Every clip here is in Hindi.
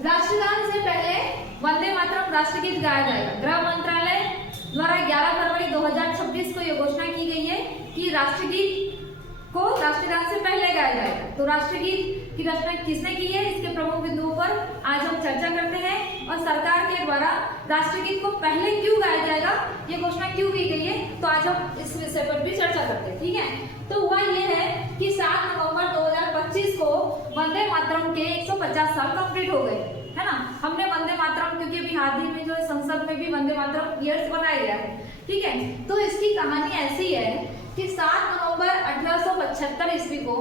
राष्ट्रगान से पहले वंदे मातरम राष्ट्रगीत गाया जाएगा। गृह मंत्रालय द्वारा 11 फरवरी 2026 को यह घोषणा की गई है कि राष्ट्रगीत को राष्ट्रगान से पहले गाया जाएगा। तो राष्ट्रगीत की रचना किसने की है, इसके प्रमुख बिंदुओं पर आज हम चर्चा करते हैं और सरकार के द्वारा राष्ट्रगीत को पहले क्यों गाया जाएगा, ये घोषणा क्यों की गई है, तो आज हम इस विषय पर भी चर्चा करते हैं। ठीक है, तो हुआ ये है कि 7 नवंबर 2025 को वंदे मातरम के 150 साल कंप्लीट हो गए, है ना। हमने वंदे मातरम, क्योंकि अभी हाल ही में जो संसद में भी वंदे मातरम ईयर्स बनाया गया है। ठीक है, तो इसकी कहानी ऐसी है कि 7 नवंबर 1875 ईस्वी को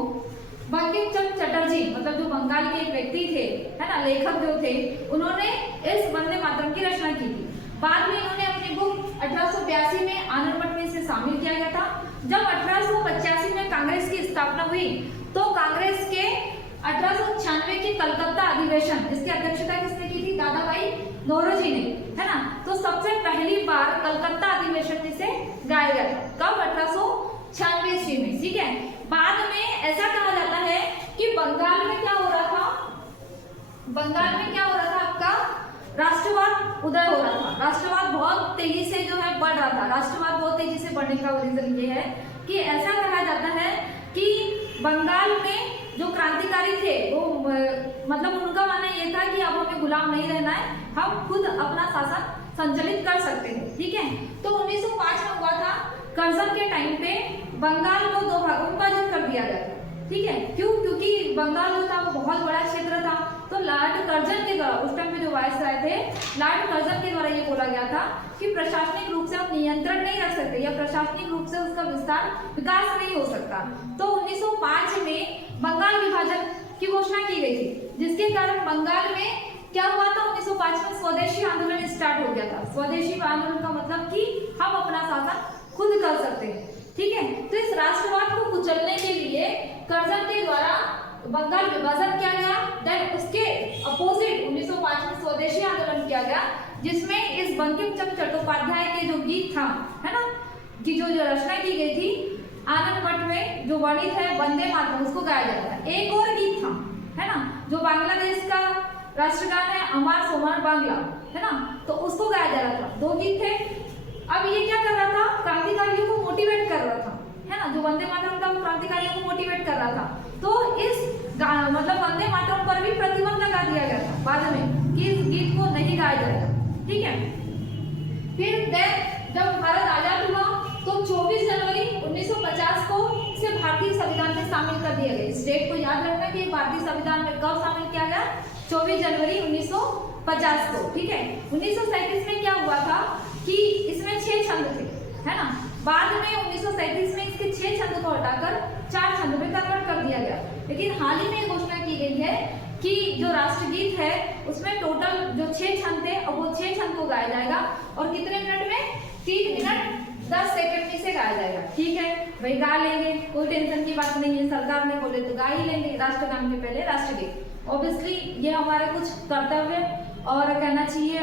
बंकिम चंद्र चटर्जी, मतलब जो बंगाल के एक व्यक्ति थे, है ना, लेखक जो थे, उन्होंने इस वंदे मातरम की रचना की थी। बाद में इन्होंने अपनी बुक 1882 में आनंद मठ में इसे शामिल किया गया था। जब 1885 में कांग्रेस की स्थापना हुई तो कांग्रेस के 1896 के कलकत्ता अधिवेशन, इसकी अध्यक्षता किसने की थी, दादा भाई नौरोजी ने, है ना। तो सबसे पहली बार कलकत्ता अधिवेशन में से गाया गया था, कब, 1896 ईस्वी में। ठीक है, बाद में ऐसा कहा जाता है कि बंगाल में क्या हो रहा था, बंगाल में क्या हो रहा था, आपका राष्ट्रवाद उदय हो रहा था। राष्ट्रवाद बहुत तेजी से जो है बढ़ रहा था। राष्ट्रवाद बहुत तेजी से बढ़ने का रीजन ये है कि ऐसा कहा जाता है कि बंगाल में जो क्रांतिकारी थे वो मतलब उनका मानना ये था कि अब हमें गुलाम नहीं रहना है, हम खुद अपना शासन संचालित कर सकते हैं। ठीक है, तो 1905 में हुआ था, कर्जन के टाइम पे बंगाल को 2 भागों में विभाजित कर दिया गया था। ठीक है, क्यों, क्योंकि बंगाल जो था वो बहुत बड़ा क्षेत्र था। तो लॉर्ड कर्जन के द्वारा, उस टाइम पे जो वायसराय थे, लॉर्ड कर्जन के द्वारा ये बोला गया था कि प्रशासनिक रूप से हम नियंत्रण नहीं रख सकते या प्रशासनिक रूप से उसका विकास नहीं हो सकता। तो 1905 में बंगाल विभाजन की घोषणा की गई थी, जिसके कारण बंगाल में क्या हुआ था, 1905 में स्वदेशी आंदोलन स्टार्ट हो गया था। स्वदेशी आंदोलन का मतलब कि हम अपना शासन खुद कर सकते हैं। ठीक है, तो इस राष्ट्रवाद को कुचलने के लिए कर्जन के द्वारा बंगाल विभाजन किया गया। देन उसके अपोजिट 1905 में स्वदेशी आंदोलन किया गया, जिसमें इस बंकिम चंद्र चट्टोपाध्याय के जो गीत था, है ना, कि जो रचना की गई थी आनंद मठ में जो वर्णित है वंदे मातरम, उसको गाया जाता है। एक और गीत था, है ना, जो बांग्लादेश का राष्ट्रगान है अमार सोमार बांग्ला, है ना, तो उसको गाया जा रहा था। 2 गीत थे। अब ये क्या कर रहा था, क्रांतिकारियों को मोटिवेट कर रहा था, है ना, जो वंदे मातरम था वो क्रांतिकारियों को मोटिवेट कर रहा था। तो इस मतलब वंदे मातरम पर भी प्रतिबंध लगा दिया गया था बाद में कि इस गीत को नहीं गाया जाएगा। ठीक है, फिर जब भारत आजाद हुआ तो 24 जनवरी 1950 को इसे भारतीय संविधान में शामिल कर दिया गया। इस डेट को याद रखना कि भारतीय संविधान में कब शामिल किया गया, 24 जनवरी 1950 को। ठीक है, 1937 में क्या हुआ था कि इसमें 6 छंद थे, है ना। बाद में 1937 में इसके 6 छंद को हटाकर 4 छंद में कन्वर्ट कर दिया गया। लेकिन हाल ही में घोषणा की गई है कि जो राष्ट्रगीत है उसमें टोटल जो 6 छंद थे और वो 6 छंद को गाया जाएगा और कितने मिनट में, 3 मिनट 10 सेकंड में से गाया जाएगा। ठीक है भाई, गा लेंगे, कोई टेंशन की बात नहीं है। सरकार ने बोले तो गा ही लेंगे राष्ट्रगान के पहले राष्ट्रगीत। ऑब्वियसली ये हमारे कुछ कर्तव्य और कहना चाहिए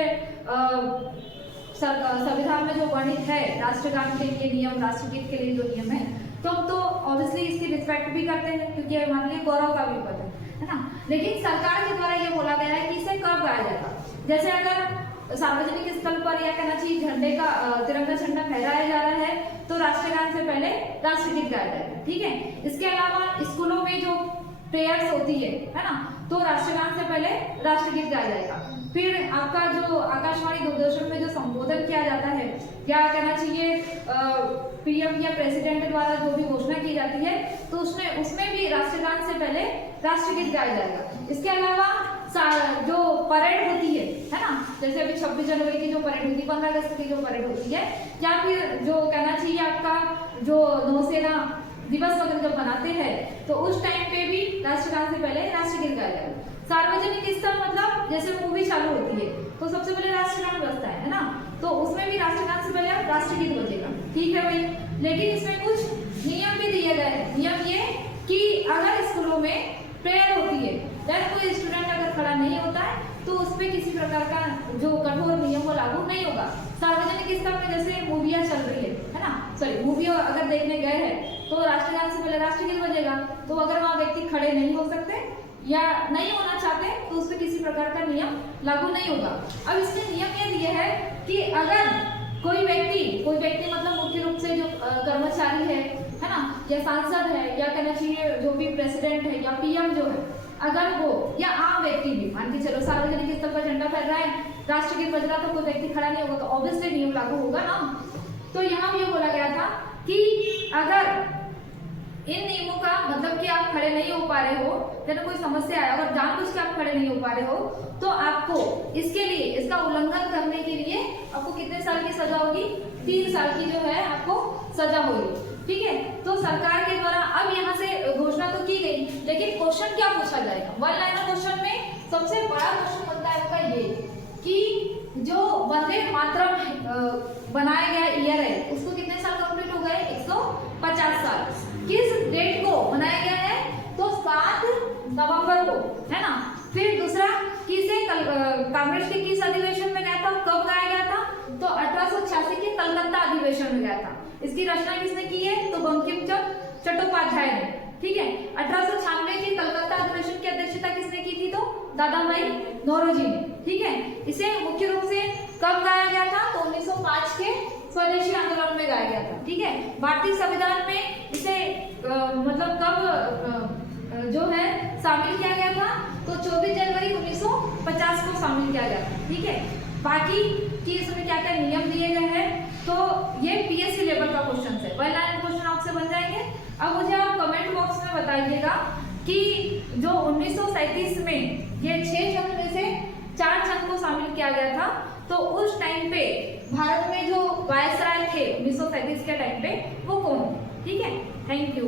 संविधान में जो वर्णित है राष्ट्रगान के लिए नियम, राष्ट्रगीत के लिए जो नियम है, तो हम तो ऑब्वियसली इसकी रिस्पेक्ट भी करते हैं क्योंकि हमारे लिए गौरव का भी पद है ना। लेकिन सरकार के द्वारा ये बोला गया है कि इसे कब गाया जाएगा, जैसे अगर सार्वजनिक स्थल पर या कहना चाहिए झंडे का तिरंगा झंडा फहराया जा रहा है तो राष्ट्रगान से पहले राष्ट्रगीत गाया जाएगा। ठीक है, इसके अलावा स्कूलों में जो प्रेयर्स होती है ना, तो राष्ट्रगान से पहले राष्ट्रगीत गाया जाएगा। फिर आपका जो आकाशवाणी दूरदर्शन में जो संबोधन किया जाता है या कहना चाहिए पीएम या प्रेसिडेंट द्वारा जो भी घोषणा की जाती है तो उसमें भी राष्ट्रगान से पहले राष्ट्रगीत गाया जाएगा। इसके अलावा जो परेड होती है ना, जैसे अभी 26 जनवरी की जो परेड होती है, 15 अगस्त की जो परेड होती है, या फिर जो कहना चाहिए आपका जो नौसेना दिवस वगैरह जब बनाते हैं तो उस टाइम पे भी राष्ट्रगान से पहले राष्ट्रगीत गाया जाएगा। सार्वजनिक स्थल मतलब जैसे मूवी चालू होती है तो सबसे पहले राष्ट्रगान बजता है ना, तो उसमें भी राष्ट्रगान से पहले राष्ट्रगीत बजेगा। ठीक है भाई, लेकिन इसमें कुछ नियम भी दिए गए हैं। नियम ये कि अगर स्कूलों में प्रेयर होती है या कोई स्टूडेंट अगर खड़ा नहीं होता है तो उस पर किसी प्रकार का जो कठोर नियम वो लागू नहीं होगा। सार्वजनिक स्थल में जैसे मूवियाँ चल रही है ना, सॉरी मूवी अगर देखने गए हैं तो राष्ट्रगान से पहले राष्ट्रगीत बजेगा। तो अगर वहाँ व्यक्ति खड़े नहीं हो सकते या नहीं होना चाहते तो उस पर किसी प्रकार का नियम लागू नहीं होगा। अब इसमें नियम ये दिए है कि अगर कोई व्यक्ति मतलब मुख्य रूप से जो कर्मचारी है ना, या सांसद है, या कहना चाहिए जो भी प्रेसिडेंट है या पीएम जो है, अगर वो या आम व्यक्ति भी मान के चलो सार्वजनिक स्थल पर झंडा फहरा है, राष्ट्रगीत बज रहा, तो कोई व्यक्ति खड़ा नहीं होगा, तो ऑब्वियसली नियम लागू होगा ना। तो यहाँ भी ये बोला गया था कि अगर इन नियमों का मतलब कि आप खड़े नहीं हो पा रहे हो, तो कोई समस्या है, अगर जानबूझ के आप खड़े नहीं हो पा रहे हो, तो आपको इसके लिए, इसका उल्लंघन करने के लिए आपको कितने साल की सजा होगी? 3 साल की जो है आपको सजा होगी। ठीक है, तो सरकार के द्वारा अब यहाँ से घोषणा तो की गई, लेकिन क्वेश्चन क्या पूछा जाएगा? वन लाइनर क्वेश्चन में सबसे बड़ा क्वेश्चन बनता है आपका ये कि जो वंदे मातरम बनाया गया ईयर है, उसको कितने साल कंप्लीट हो गए? 150 साल। किस डेट को बनाया गया है? तो 7 नवंबर को, है ना। फिर दूसरा किसे कांग्रेस के किस अधिवेशन में गया था, कब गाया गया था? तो 1886 के कलकत्ता अधिवेशन में गया था। इसकी रचना किसने की है? तो बंकिम चंद्र चट्टोपाध्याय ने। ठीक है, 1896 के कलकत्ता अधिवेशन की अध्यक्षता किसने की थी? तो दादा भाई नौरोजी ने। ठीक है, इसे मुख्य रूप से कब गाया गया था? तो 1905 के स्वदेशी आंदोलन में गाया गया था। ठीक है, भारतीय संविधान में इसे मतलब कब जो है शामिल किया गया था? तो 24 जनवरी 1950 को शामिल किया गया था। ठीक है, बाकी कि इसमें क्या क्या नियम दिए गए हैं, तो ये पीएससी लेवल का क्वेश्चन है, वन लाइन क्वेश्चन आपसे बन जाएंगे। अब मुझे आप कमेंट बॉक्स में बताइएगा कि जो 1937 में ये 6 छंद में से 4 छंद को शामिल किया गया था, तो उस टाइम पे भारत में जो वायसराय थे 1937 के टाइम पे, वो कौन? ठीक है, थैंक यू।